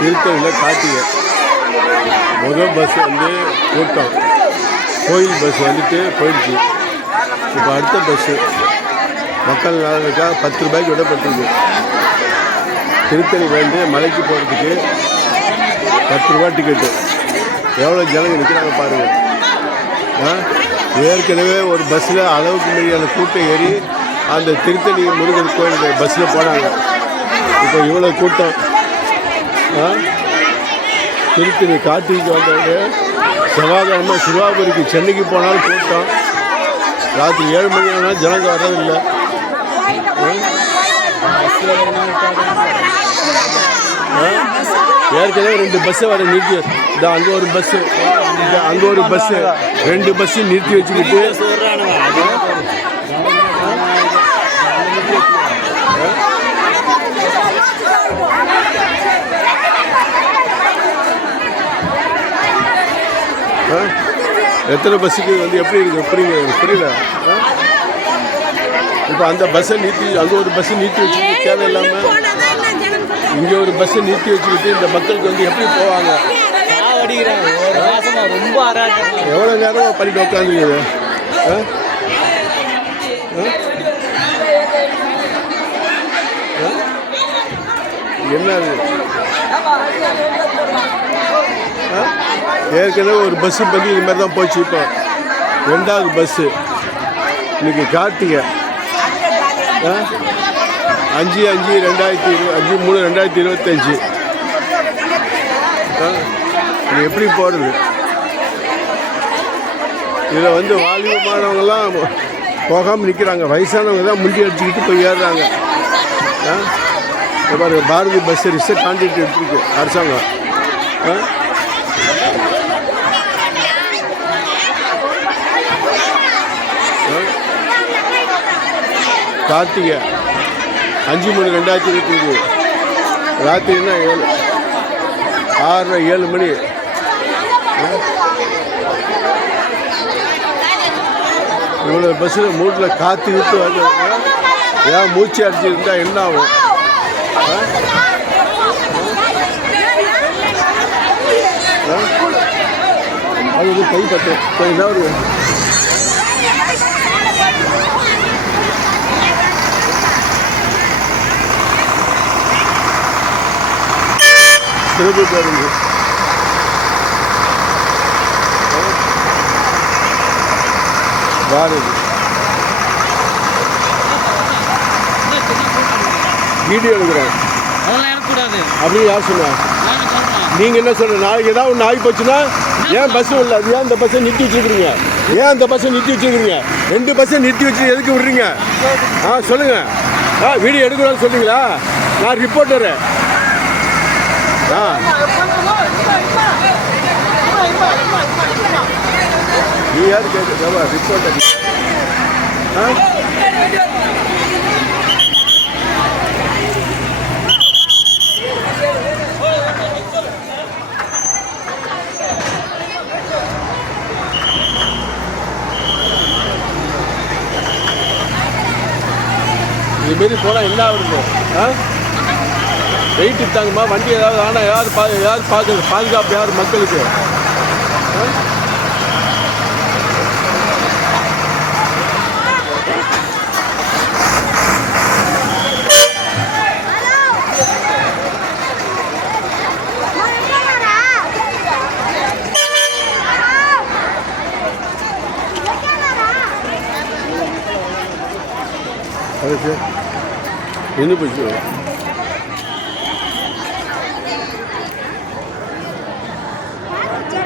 திருத்தணியில் கார்த்திகை முதல் பஸ் வந்து கூட்டம், கோயில் பஸ் வந்துட்டு போயிடுச்சு. இப்போ அடுத்த பஸ்ஸு மக்கள் நலனுக்காக 10 ரூபாய்க்கு விடப்பட்டிருக்கு. திருத்தணி வந்து மலைக்கு போகிறதுக்கு 10 ரூபா டிக்கெட்டு. எவ்வளோ ஜனங்க நிற்கிறாங்க பாருங்கள். ஏற்கனவே ஒரு பஸ்ஸில் அளவுக்கு மீறியான கூட்டம் ஏறி அந்த திருத்தணி முருகன் கோயில் பஸ்ஸில் போனாங்க. இப்போ இவ்வளோ கூட்டம். திருத்தணி கார்த்திகைக்கு வந்தவங்க செவ்வாய்க்கிழமை சிவாபுரிக்கு சென்னைக்கு போனாலும் கூட்டம். ராத்திரி 7 மணி ஆனால் ஜனங்க வர்றதில்லை. ஏற்கனவே 2 பஸ்ஸை வர நிறுத்தி, அங்கே ஒரு பஸ்ஸு, அங்கே ஒரு பஸ்ஸு, 2 பஸ்ஸு நிறுத்தி வச்சுக்கிட்டு எத்தனை பஸ்ஸுக்கு வந்து எப்படி இருக்கு புரியல. இப்போ அந்த பஸ்ஸை நிறுத்தி, அங்கே ஒரு பஸ்ஸை நிறுத்தி வச்சுக்கிட்டு தேவையில்லாமல் இங்கே ஒரு பஸ்ஸை நிறுத்தி வச்சுக்கிட்டு இந்த மக்களுக்கு வந்து எப்படி போவாங்க? ரொம்ப எவ்வளோ நேரம் பண்ணிட்டு உட்காந்துருக்குது? என்ன ஏற்கனவே ஒரு பஸ்ஸு பண்ணி இது மாதிரி தான் போச்சு. இப்போ 2வது பஸ்ஸு இன்னைக்கு கார்த்திகை 5/5/2025 இது எப்படி போகிறது? இதில் வந்து வாலிபமானவங்கெல்லாம் போகாமல் நிற்கிறாங்க. வயசானவங்க தான் முண்டி அடிச்சுக்கிட்டு போய் ஏறுறாங்க. பாருங்க, பாரதி பஸ் ரிசர்வ் கான்ட்ராக்ட் எடுத்துருக்கு அரசாங்கம். கார்த்திகை 5/3/2025 ராத்திரினா 6:30 7 மணி. இவ்வளோ பஸ்ஸில் மூட்டில் காற்று விட்டு வந்து ஏன் மூச்சு அடிச்சுருந்தா என்ன ஆகும்? அது வந்து கை பட்டும் கொஞ்சம் என்ன ஒரு சிறப்பு பேருந்து பாரதி வீடியோ எடுக்கிறேன் அப்படின்னு யார் சொன்னா? நீங்கள் என்ன சொல்ற? நாளைக்கு ஏதாவது ஒன்று ஆகி போச்சுன்னா ஏன் பஸ்ஸு இல்லை? அது ஏன் இந்த பஸ்ஸை நிறுத்தி வச்சுருக்கிறீங்க? ஏன் அந்த பஸ்ஸை நிறுத்தி வச்சுருக்கிறீங்க? 2 பஸ்ஸை நிறுத்தி வச்சு எதுக்கு விடுறீங்க? சொல்லுங்கள். வீடியோ எடுக்கணும்னு சொல்லுங்களா? நான் ரிப்போர்ட்டரு. நீ யார் கேட்க ரிப்போர்ட்டர்? இதுமாரி போனால் என்ன ஆகுது? வெயிட் தாங்கம்மா, வண்டி ஏதாவது ஆனால் யார் பாதுகாப்பு யார் மக்களுக்கு? என்ன போச்சு?